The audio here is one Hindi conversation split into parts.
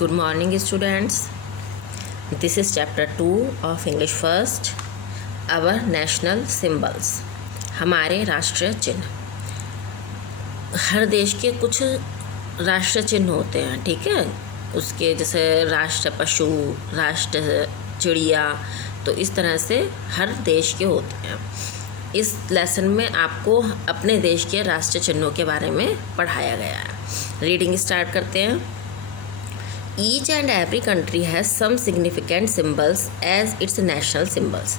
Good morning students. This is chapter 2 of English first. Our national symbols. हमारे राष्ट्रीय चिन्ह. हर देश के कुछ राष्ट्रीय चिन्ह होते हैं, ठीक है. उसके जैसे राष्ट्र पशु, राष्ट्र चिड़िया, तो इस तरह से हर देश के होते हैं. इस लेसन में आपको अपने देश के राष्ट्रीय चिन्हों के बारे में पढ़ाया गया है. रीडिंग स्टार्ट करते हैं. Each and every country has some significant symbols as its national symbols.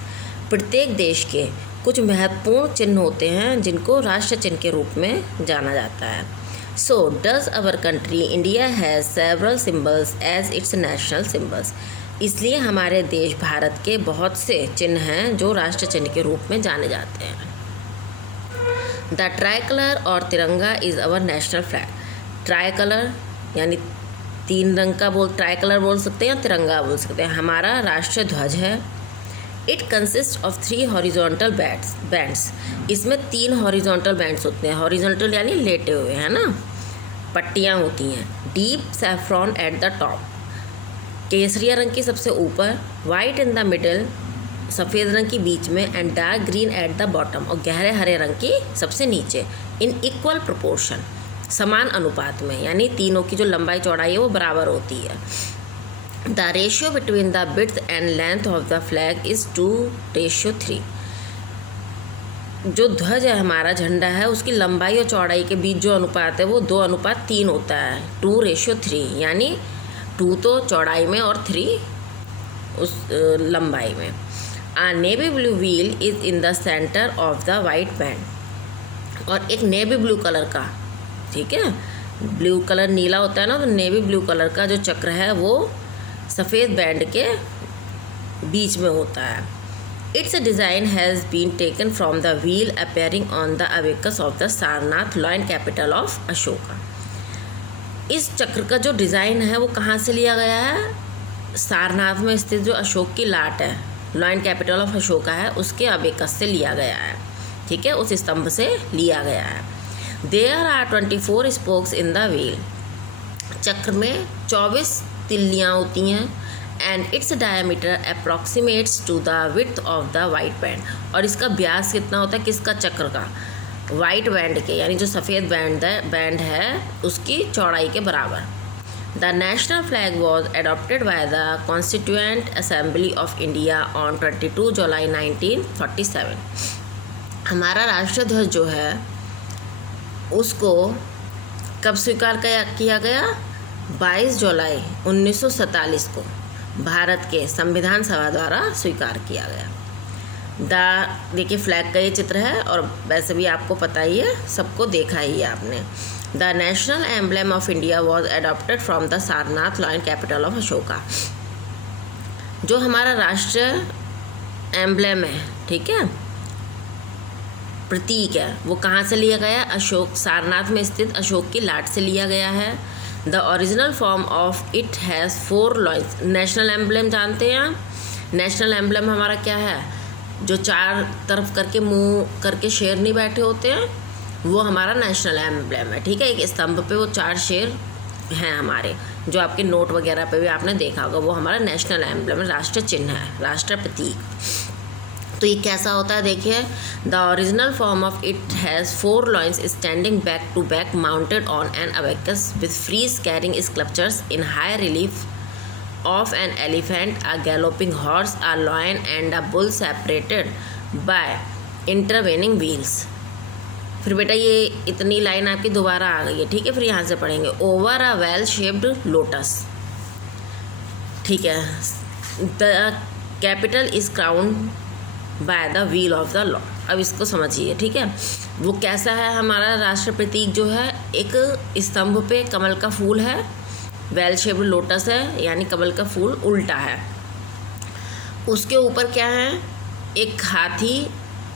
प्रत्येक देश के कुछ महत्वपूर्ण चिन्ह होते हैं जिनको राष्ट्र चिन्ह के रूप में जाना जाता है. So does our country India has several symbols as its national symbols. इसलिए हमारे देश भारत के बहुत से चिन्ह हैं जो राष्ट्र चिन्ह के रूप में जाने जाते हैं. The tricolor और तिरंगा is our national flag. Tricolour यानी तीन रंग का ट्राइकलर बोल सकते हैं या तिरंगा बोल सकते हैं, हमारा राष्ट्रीय ध्वज है. It consist of 3 horizontal bands. इसमें 3 हॉरिजॉन्टल बैंड्स होते हैं. हॉरिजॉन्टल यानी लेटे हुए, है ना, पट्टियाँ होती हैं. Deep saffron at the top, केसरिया रंग की सबसे ऊपर, वाइट इन द मिडल, सफ़ेद रंग की बीच में, and dark green at the bottom, और गहरे हरे रंग की सबसे नीचे. इन इक्वल प्रोपोर्शन, समान अनुपात में, यानी तीनों की जो लंबाई चौड़ाई है वो बराबर होती है. The ratio between the width and length of the flag is 2:3. जो ध्वज है, हमारा झंडा है, उसकी लंबाई और चौड़ाई के बीच जो अनुपात है वो 2:3 होता है. 2:3, यानी 2 तो चौड़ाई में और 3 उस लंबाई में. A navy blue wheel is in the centre of the white band. और एक नेवी ब्लू कलर का, ठीक है, ब्लू कलर नीला होता है ना, तो नेवी ब्लू कलर का जो चक्र है वो सफ़ेद बैंड के बीच में होता है. Its design has been taken from the wheel appearing on the abacus of the Sarnath lion capital of Ashoka. इस चक्र का जो डिज़ाइन है वो कहाँ से लिया गया है? सारनाथ में स्थित जो अशोक की लाट है, लॉयन कैपिटल ऑफ अशोका है, उसके अबेकस से लिया गया है, ठीक है, उस स्तंभ से लिया गया है. There are 24 spokes in the wheel. चक्र में 24 तिल्लियाँ होती हैं. And its diameter approximates to the width of the white band. और इसका व्यास कितना होता है किसका? चक्र का, वाइट बैंड के, यानी जो सफ़ेद बैंड है उसकी चौड़ाई के बराबर. The national flag was adopted by the Constituent Assembly of India on 22 जुलाई 1947. हमारा राष्ट्रीय ध्वज जो है उसको कब स्वीकार किया गया? 22 जुलाई 1947 को भारत के संविधान सभा द्वारा स्वीकार किया गया. देखिए फ्लैग का ये चित्र है, और वैसे भी आपको पता ही है, सबको देखा ही है आपने. The national emblem of India was adopted from the Sarnath lion capital of Ashoka. जो हमारा राष्ट्रीय एम्बलम है, ठीक है, प्रतीक है, वो कहाँ से लिया गया? अशोक, सारनाथ में स्थित अशोक की लाट से लिया गया है. The original form of it has 4 lions. National emblem जानते हैं? नेशनल एम्बलम हमारा क्या है? जो 4 तरफ करके मुंह करके शेर नहीं बैठे होते हैं, वो हमारा नेशनल एम्बलम है, ठीक है. एक स्तंभ पे वो 4 शेर हैं हमारे, जो आपके नोट वगैरह पे भी आपने देखा होगा, वो हमारा नेशनल एम्बलम, राष्ट्रीय चिन्ह है, राष्ट्रीय प्रतीक. तो ये कैसा होता है? देखिए, the original form of it has 4 lions standing back to back mounted on an abacus with frieze carrying sculptures in high relief of an elephant, a galloping horse, a lion and a bull separated by intervening wheels. फिर बेटा ये इतनी लाइन आपकी दोबारा आ गई है, ठीक है, फिर यहाँ से पढ़ेंगे. Over a well shaped lotus, ठीक है. The capital is crown by the wheel of the law. अब इसको समझिए, ठीक है. वो कैसा है हमारा राष्ट्र प्रतीक जो है? एक स्तंभ पे कमल का फूल है, वेल शेप्ड लोटस है, यानी कमल का फूल उल्टा है. उसके ऊपर क्या है? एक हाथी,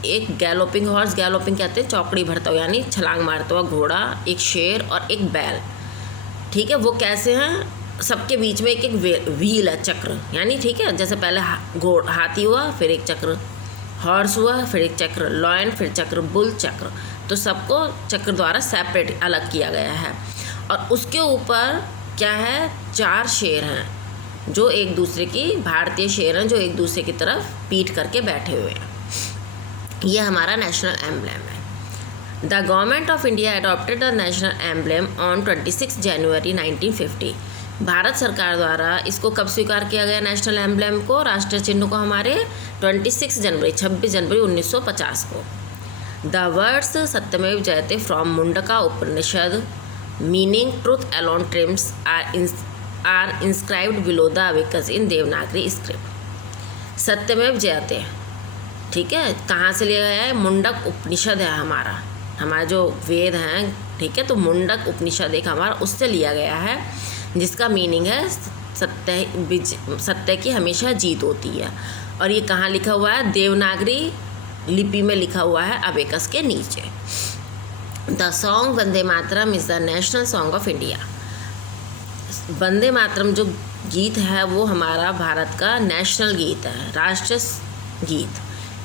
एक गैलोपिंग हॉर्स, गैलोपिंग कहते हैं चौकड़ी भरता हुआ, यानी छलांग मारता हुआ घोड़ा, एक शेर और एक बैल, ठीक है. वो कैसे हैं? सबके बीच में एक व्हील है, चक्र, यानी, ठीक है, जैसे पहले हाथी हुआ, फिर एक चक्र, हॉर्स हुआ, फिर एक चक्र, लॉयन, फिर चक्र, बुल, चक्र, तो सबको चक्र द्वारा सेपरेट अलग किया गया है. और उसके ऊपर क्या है, 4 शेर हैं जो एक दूसरे की, भारतीय शेर हैं जो एक दूसरे की तरफ पीठ करके बैठे हुए हैं। ये हमारा नेशनल एम्ब्लेम है। The government of India adopted the national emblem on 26 जनवरी 1950। भारत सरकार द्वारा इसको कब स्वीकार किया गया, नेशनल एम्ब्लेम को, राष्ट्रीय चिन्ह को हमारे 26 जनवरी 1950 को। The words Satyameva Jayate from Mundaka Upanishad meaning truth alone triumphs are inscribed below the abacus in Devanagari script. Satyameva Jayate, ठीक है, कहाँ से लिया गया है, मुंडक उपनिषद है हमारा जो वेद हैं, ठीक है, तो मुंडक उपनिषद एक हमारा उससे लिया गया है, जिसका मीनिंग है सत्य की हमेशा जीत होती है। और ये कहाँ लिखा हुआ है, देवनागरी लिपि में लिखा हुआ है अबेकस के नीचे। The song Vande Mataram is the national song of India. Vande Mataram जो गीत है वो हमारा भारत का नेशनल गीत है, राष्ट्रीय गीत।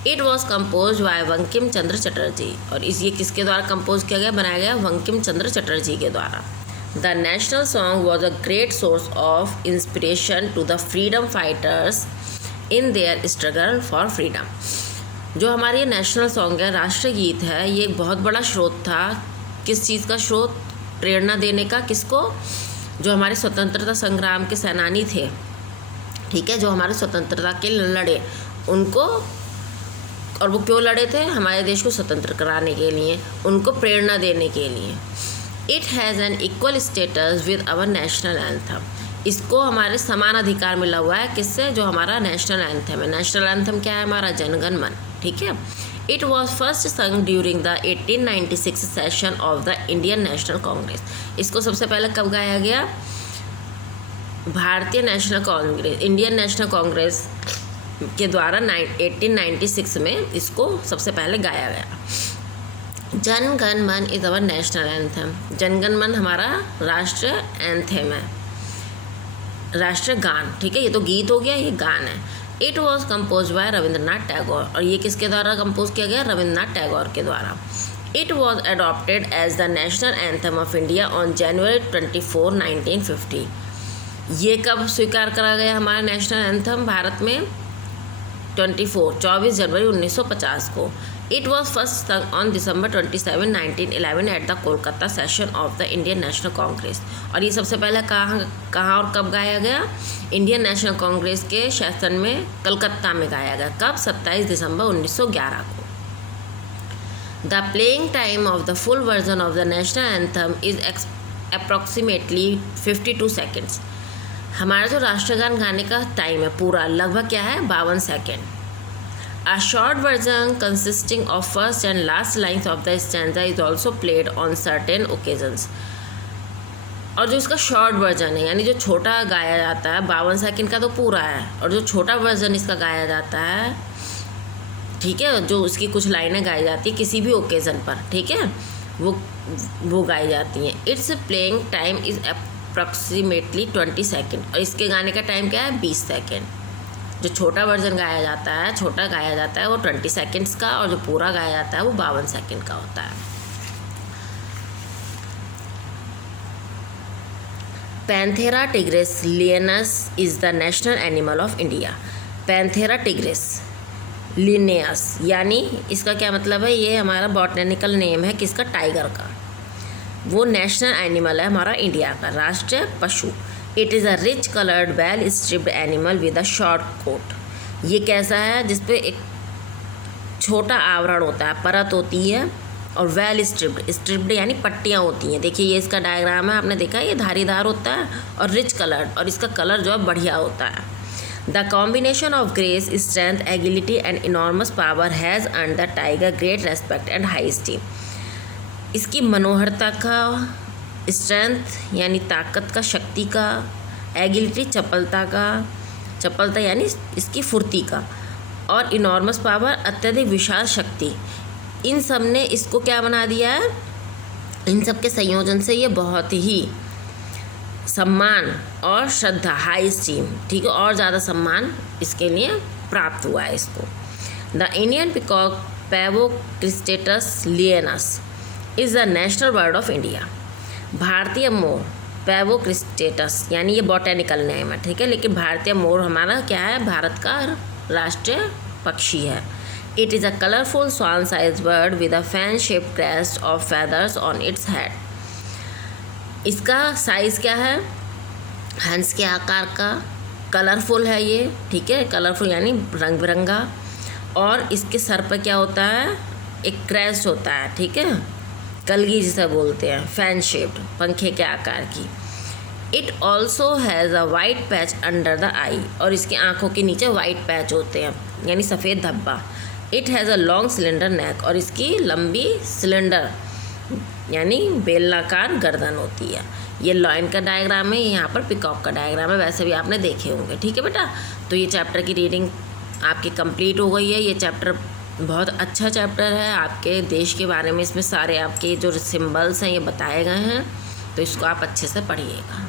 It was compose by Bankim Chandra Chatterjee. और ये किसके द्वारा कंपोज किया गया, बनाया गया, बंकिम चंद्र चटर्जी के द्वारा। The national song was a great source of inspiration to the freedom fighters in their struggle for freedom. जो हमारी नेशनल सॉन्ग है, राष्ट्रीय गीत है, ये एक बहुत बड़ा स्रोत था। किस चीज़ का स्रोत, प्रेरणा देने का, किसको, जो हमारे स्वतंत्रता संग्राम के सेनानी थे, ठीक है, जो हमारे स्वतंत्रता के लड़े, उनको, और वो क्यों लड़े थे, हमारे देश को स्वतंत्र कराने के लिए, उनको प्रेरणा देने के लिए। It has an equal status with our national anthem. इसको हमारे समान अधिकार मिला हुआ है, किससे, जो हमारा नेशनल एंथम है। नेशनल एंथम क्या है हमारा, जनगण मन, ठीक है। इट वॉज फर्स्ट संग during the 1896 session of the Indian national Congress. इसको सबसे पहले कब गाया गया, भारतीय national Congress, Indian national Congress के द्वारा 1896 में इसको सबसे पहले गाया गया। जन गण मन इज़ अवर नेशनल एंथम। जनगण मन हमारा राष्ट्रीय एंथम है, राष्ट्रीय गान, ठीक है, ये तो गीत हो गया, ये गान है। It was compose by Rabindranath Tagore. और ये किसके द्वारा कंपोज किया गया, रविंद्रनाथ टैगोर के द्वारा। It was adopted as the national anthem of India on January 24, 1950। ये कब स्वीकार करा गया हमारा नेशनल एंथम भारत में, 24 जनवरी 1950 को। इट वॉज फर्स्ट संग on December 27, 1911 at the Kolkata session of the Indian national Congress. और ये सबसे पहले कहाँ और कब गाया गया, इंडियन नेशनल कांग्रेस के सेशन में कलकत्ता में गाया गया। कब, 27 दिसंबर 1911 को। The playing time of the full version of the national anthem is approximately 52 seconds. हमारा जो राष्ट्रगान गाने का टाइम है पूरा लगभग क्या है, 52 second. A short version consisting of first and last lines of the stanza is also played on certain occasions। और जो इसका शॉर्ट वर्जन है, यानी जो छोटा गाया जाता है, 52 सेकंड का तो पूरा है, और जो छोटा वर्जन इसका गाया जाता है, ठीक है, जो उसकी कुछ लाइनें गाई जाती है किसी भी ओकेज़न पर, ठीक है, वो गाई जाती हैं। It's playing time is approximately 20 second. और इसके गाने का टाइम क्या है, 20 सेकेंड। जो छोटा वर्जन गाया जाता है वो 20 सेकेंड्स का, और जो पूरा गाया जाता है वो 52 सेकेंड का होता है। Panthera tigris Linnaeus is the national animal of India. Panthera tigris Linnaeus, यानी इसका क्या मतलब है, ये हमारा बॉटनिकल नेम है किसका, टाइगर का। वो नेशनल एनिमल है हमारा इंडिया का, राष्ट्रीय पशु। It is a rich coloured well striped animal with a short coat. ये कैसा है, जिसपे एक छोटा आवरण होता है, परत होती है, और वेल स्ट्रिप्ड यानी पट्टियाँ होती हैं। देखिए ये इसका डायग्राम है, आपने देखा, ये धारीदार होता है, और रिच कलर्ड, और इसका कलर जो है बढ़िया होता है। The combination of grace, strength, agility and enormous power has earn the tiger great respect and high esteem. इसकी मनोहरता का, स्ट्रेंथ यानी ताकत का, शक्ति का, एगिलिटी चपलता यानी इसकी फुर्ती का, और इनॉर्मस पावर अत्यधिक विशाल शक्ति, इन सब ने इसको क्या बना दिया है, इन सब के संयोजन से ये बहुत ही सम्मान और श्रद्धा, हाई स्टीम, ठीक है, और ज़्यादा सम्मान इसके लिए प्राप्त हुआ है इसको। The Indian peacock Pavo cristatus Linnaeus is the national bird of India. भारतीय मोर पैवो क्रिस्टेटस, यानी ये बॉटेनिकल नेम है, ठीक है। लेकिन भारतीय मोर हमारा क्या है, भारत का राष्ट्रीय पक्षी है। It is a colourful swan size bird with a fan shaped crest of feathers on its head. इसका साइज़ क्या है, हंस के आकार का, कलरफुल है ये, ठीक है। कलरफुल यानी रंग बिरंगा, और इसके सर पर क्या होता है, एक क्रेस्ट होता है, ठीक है, कलगी जिसे बोलते हैं, फैन शेप्ड, पंखे के आकार की। It also has a white patch under the eye, और इसकी आँखों के नीचे वाइट पैच होते हैं, यानी सफ़ेद धब्बा। It has a long cylinder neck, और इसकी लंबी सिलेंडर यानी बेलनाकार गर्दन होती है। ये लॉइन का डायग्राम है, यहाँ पर पिकॉक का डायग्राम है, वैसे भी आपने देखे होंगे, ठीक है बेटा। तो ये चैप्टर की रीडिंग आपकी कंप्लीट हो गई है। ये चैप्टर बहुत अच्छा चैप्टर है, आपके देश के बारे में इसमें सारे आपके जो सिंबल्स हैं ये बताए गए हैं, तो इसको आप अच्छे से पढ़िएगा।